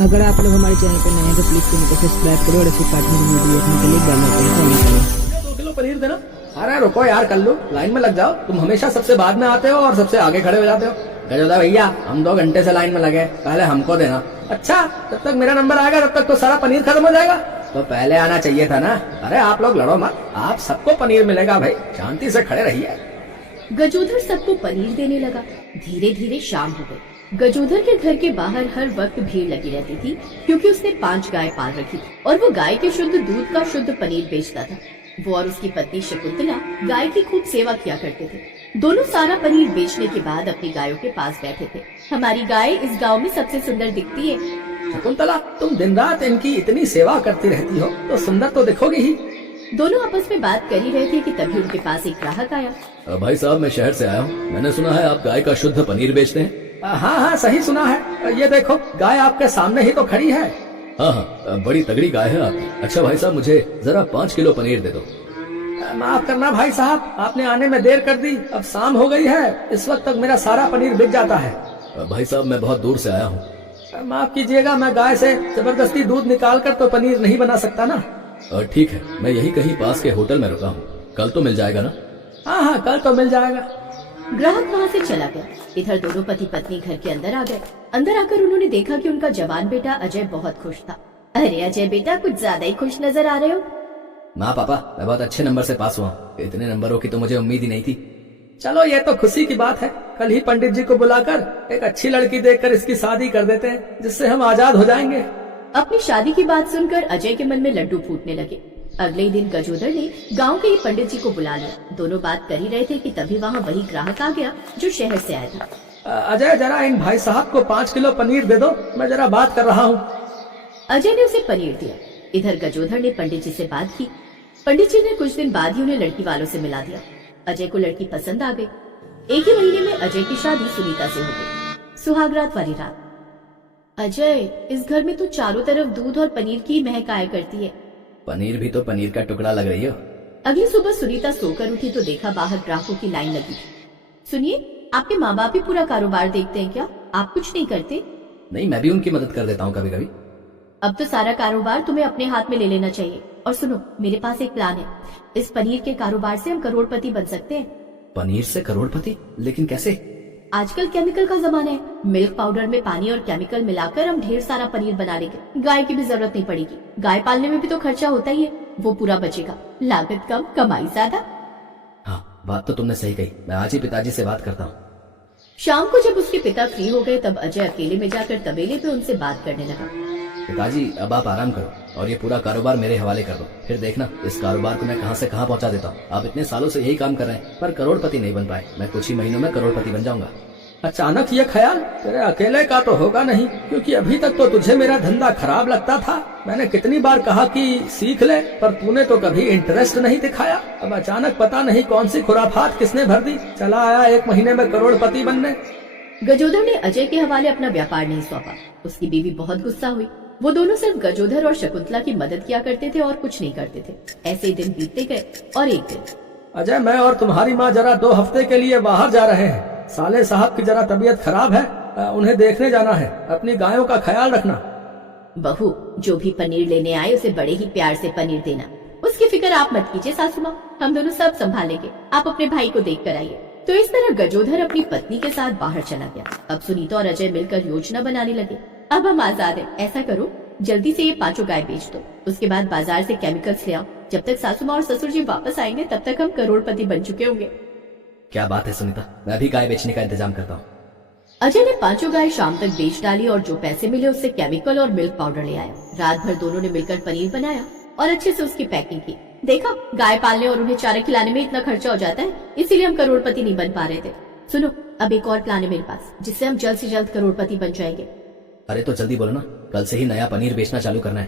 अगर आप लोग हमारे चैनल पर नए हैं तो प्लीज चैनल को सब्सक्राइब करो और ऐसे कार्टून की वीडियो देखने के लिए बेल आइकन को ऑन करें। 2 किलो पनीर देना। अरे रुको यार, कर लो, लाइन में लग जाओ। तुम हमेशा सबसे बाद में आते हो और सबसे आगे खड़े हो जाते हो। गजोदा भैया, हम 2 घंटे से लाइन में लगे, पहले हमको देना। अच्छा, जब तक मेरा नंबर आएगा तब तक तो सारा पनीर खत्म हो जाएगा। तो पहले आना चाहिए था ना। अरे आप लोग लड़ो मत, आप सबको पनीर मिलेगा भाई, शांति से खड़े रहिए। गजोधर सबको पनीर देने लगा। धीरे धीरे शाम हो गई। गजोधर के घर के बाहर हर वक्त भीड़ लगी रहती थी, क्योंकि उसने 5 गाय पाल रखी थी और वो गाय के शुद्ध दूध का शुद्ध पनीर बेचता था। वो और उसकी पत्नी शकुंतला गाय की खूब सेवा किया करते थे। दोनों सारा पनीर बेचने के बाद अपनी गायों के पास बैठे थे। हमारी गाय इस गांव में सबसे सुंदर दिखती है। शकुंतला, तुम दिन रात इनकी इतनी सेवा करती रहती हो तो सुंदर तो दिखोगी ही। दोनों आपस में बात कर ही रहे थे कि तभी उनके पास एक ग्राहक आया। भाई साहब, मैं शहर से आया हूँ। मैंने सुना है आप गाय का शुद्ध पनीर बेचते हैं। हाँ हाँ, सही सुना है। ये देखो, गाय आपके सामने ही तो खड़ी है। हाँ हाँ, बड़ी तगड़ी गाय है आपकी। अच्छा भाई साहब, मुझे जरा 5 किलो पनीर दे दो। माफ करना भाई साहब, आपने आने में देर कर दी। अब शाम हो गई है, इस वक्त तक मेरा सारा पनीर बिक जाता है। भाई साहब, मैं बहुत दूर से आया हूँ। माफ कीजिएगा, मैं गाय से जबरदस्ती दूध निकाल कर तो पनीर नहीं बना सकता ना। ठीक है, मैं यही कहीं पास के होटल में रुका हूँ। कल तो मिल जाएगा ना? हाँ हाँ, कल तो मिल जाएगा। ग्राहक वहाँ से चला गया। इधर दोनों पति पत्नी घर के अंदर आ गए। अंदर आकर उन्होंने देखा कि उनका जवान बेटा अजय बहुत खुश था। अरे अजय बेटा, कुछ ज्यादा ही खुश नजर आ रहे हो। माँ पापा, मैं बहुत अच्छे नंबर से पास हुआ हूँ। इतने नंबरों की तो मुझे उम्मीद ही नहीं थी। चलो, ये तो खुशी की बात है। कल ही पंडित जी को बुलाकर एक अच्छी लड़की देखकर इसकी शादी कर देते हैं, जिससे हम आजाद हो जाएंगे। अपनी शादी की बात सुनकर अजय के मन में लड्डू फूटने लगे। अगले ही दिन गजोधर ने गांव के ही पंडित जी को बुला लिया। दोनों बात कर ही रहे थे कि तभी वहाँ वही ग्राहक आ गया जो शहर से आया था। अजय, जरा इन भाई साहब को 5 किलो पनीर दे दो, मैं जरा बात कर रहा हूँ। अजय ने उसे पनीर दिया। इधर गजोधर ने पंडित जी से बात की। पंडित जी ने कुछ दिन बाद ही उन्हें लड़की वालों से मिला दिया। अजय को लड़की पसंद आ गई। एक ही महीने में अजय की शादी सुनीता से हो गई। सुहागरात वाली रात। अजय, इस घर में तो चारों तरफ दूध और पनीर की महक आया करती है। पनीर भी तो पनीर का टुकड़ा लग रही हो। अगली सुबह सुनीता सोकर उठी तो देखा बाहर ग्राहकों की लाइन लगी थी। सुनिए, आपके माँ बाप ही पूरा कारोबार देखते हैं क्या? आप कुछ नहीं करते? नहीं, मैं भी उनकी मदद कर देता हूँ कभी कभी। अब तो सारा कारोबार तुम्हें अपने हाथ में ले लेना चाहिए। और सुनो, मेरे पास एक प्लान है। इस पनीर के कारोबार से हम करोड़पति बन सकते हैं। पनीर से करोड़पति? लेकिन कैसे? आजकल केमिकल का जमाना है। मिल्क पाउडर में पानी और केमिकल मिलाकर हम ढेर सारा पनीर बना लेंगे। गाय की भी जरूरत नहीं पड़ेगी। गाय पालने में भी तो खर्चा होता ही है, वो पूरा बचेगा। लागत कम, कमाई ज्यादा। हाँ, बात तो तुमने सही कही। मैं आज ही पिताजी से बात करता हूँ। शाम को जब उसके पिता फ्री हो गए तब अजय अकेले में जाकर तबेले पे उनसे बात करने लगा। पिताजी, अब आप आराम करो और ये पूरा कारोबार मेरे हवाले कर दो। फिर देखना, इस कारोबार को मैं कहां से कहां पहुंचा देता हूँ। आप इतने सालों से यही काम कर रहे हैं पर करोड़पति नहीं बन पाए। मैं कुछ ही महीनों में करोड़पति बन जाऊंगा। अचानक ये ख्याल तेरे अकेले का तो होगा नहीं, क्योंकि अभी तक तो तुझे मेरा धंधा खराब लगता था। मैंने कितनी बार कहा कि सीख ले, पर तूने तो कभी इंटरेस्ट नहीं दिखाया। अब अचानक पता नहीं कौन सी खुराफात किसने भर दी, चला आया 1 महीने में करोड़पति बनने। गजोधर ने अजय के हवाले अपना व्यापार नहीं सौंपा। उसकी बीवी बहुत गुस्सा हुई। वो दोनों सिर्फ गजोधर और शकुंतला की मदद किया करते थे और कुछ नहीं करते थे। ऐसे ही दिन बीतते गए और एक दिन, अजय, मैं और तुम्हारी माँ जरा 2 हफ्ते के लिए बाहर जा रहे हैं। साले साहब की जरा तबीयत खराब है, उन्हें देखने जाना है। अपनी गायों का ख्याल रखना। बहू, जो भी पनीर लेने आए उसे बड़े ही प्यार से पनीर देना। उसकी फिक्र आप मत कीजिए सासू माँ, हम दोनों सब संभालेंगे। आप अपने भाई को देख कर आइए। तो इस तरह गजोधर अपनी पत्नी के साथ बाहर चला गया। अब सुनीता और अजय मिलकर योजना बनाने लगे। अब हम आजाद हैं। ऐसा करो, जल्दी से ये 5 गाय बेच दो। उसके बाद बाजार से केमिकल्स ले आओ। जब तक सासू माँ और ससुर जी वापस आएंगे तब तक हम करोड़पति बन चुके होंगे। क्या बात है सुनीता, मैं भी गाय बेचने का इंतजाम करता हूँ। अजय ने 5 गाय शाम तक बेच डाली और जो पैसे मिले उससे केमिकल और मिल्क पाउडर ले आया। रात भर दोनों ने मिलकर पनीर बनाया और अच्छे से उसकी पैकिंग की। देखा, गाय पालने और उन्हें चारा खिलाने में इतना खर्चा हो जाता है, इसीलिए हम करोड़पति नहीं बन पा रहे थे। सुनो, अब एक और प्लान है मेरे पास, जिससे हम जल्द से जल्द करोड़पति बन जाएंगे। अरे तो जल्दी बोलो ना, कल से ही नया पनीर बेचना चालू करना है।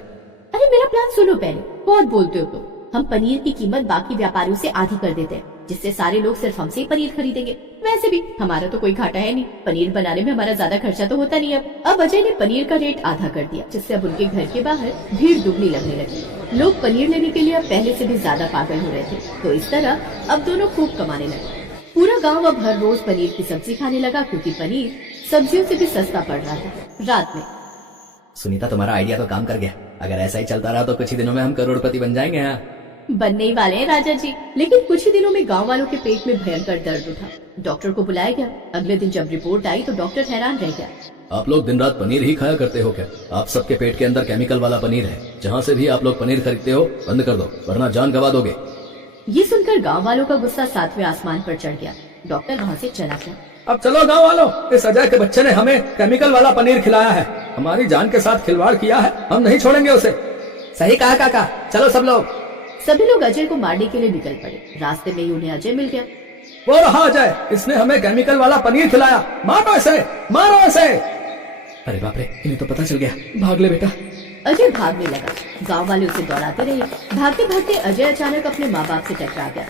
अरे मेरा प्लान सुनो पहले, बहुत बोलते हो तो। हम पनीर की कीमत बाकी व्यापारियों से आधी कर देते हैं, जिससे सारे लोग सिर्फ हमसे ही पनीर खरीदेंगे। वैसे भी हमारा तो कोई घाटा है नहीं, पनीर बनाने में हमारा ज्यादा खर्चा तो होता नहीं। अब अजय ने पनीर का रेट आधा कर दिया, जिससे अब उनके घर के बाहर भीड़ दुगनी लगने लगी। लोग पनीर लेने के लिए अब पहले से भी ज्यादा पागल हो रहे थे। तो इस तरह अब दोनों खूब कमाने लगे। पूरा गांव अब हर रोज पनीर की सब्जी खाने लगा, क्योंकि पनीर सब्जियों से भी सस्ता पड़ रहा था। रात में सुनीता, तुम्हारा आइडिया तो काम कर गया। अगर ऐसा ही चलता रहा तो कुछ ही दिनों में हम करोड़पति बन जाएंगे। हाँ, बनने ही वाले हैं राजा जी। लेकिन कुछ ही दिनों में गांव वालों के पेट में भयंकर दर्द उठा। डॉक्टर को बुलाया गया। अगले दिन जब रिपोर्ट आई तो डॉक्टर हैरान रह गया। आप लोग दिन रात पनीर ही खाया करते हो क्या? आप सबके पेट के अंदर केमिकल वाला पनीर है। जहाँ से भी आप लोग पनीर खरीदते हो बंद कर दो, वरना जान गवा दोगे। ये सुनकर गांव वालों का गुस्सा 7वें आसमान पर चढ़ गया। डॉक्टर वहाँ से चला गया। अब चलो गांव वालों, इस अजय के बच्चे ने हमें केमिकल वाला पनीर खिलाया है, हमारी जान के साथ खिलवाड़ किया है, हम नहीं छोड़ेंगे उसे। सही कहा काका, चलो सब लोग। सभी लोग अजय को मारने के लिए निकल पड़े। रास्ते में ही उन्हें अजय मिल गया। वो रहा अजय, इसने हमें केमिकल वाला पनीर खिलाया, मारो इसे, मारो इसे। अरे बाप रे, इन्हें तो पता चल गया। भाग ले बेटा। अजय भागने लगा। गांव वाले उसे दौड़ाते रहे। भागते भागते अजय अचानक अपने माँ बाप से टकरा गया।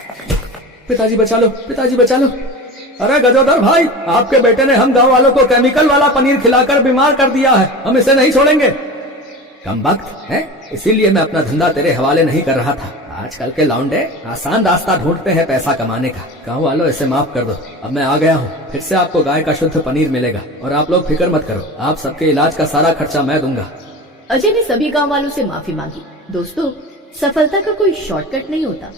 पिताजी बचा लो, पिताजी बचा लो। अरे गजोदर भाई, आपके बेटे ने हम गांव वालों को केमिकल वाला पनीर खिलाकर बीमार कर दिया है, हम इसे नहीं छोड़ेंगे। कम वक्त है, इसीलिए मैं अपना धंधा तेरे हवाले नहीं कर रहा था। आजकल के लौंडे आसान रास्ता ढूंढते हैं पैसा कमाने का। गाँव वालों, इसे माफ कर दो। अब मैं आ गया हूँ, फिर से आपको गाय का शुद्ध पनीर मिलेगा। और आप लोग फिक्र मत करो, आप सबके इलाज का सारा खर्चा मैं दूंगा। अजय ने सभी गांव वालों से माफी मांगी। दोस्तों, सफलता का कोई शॉर्टकट नहीं होता।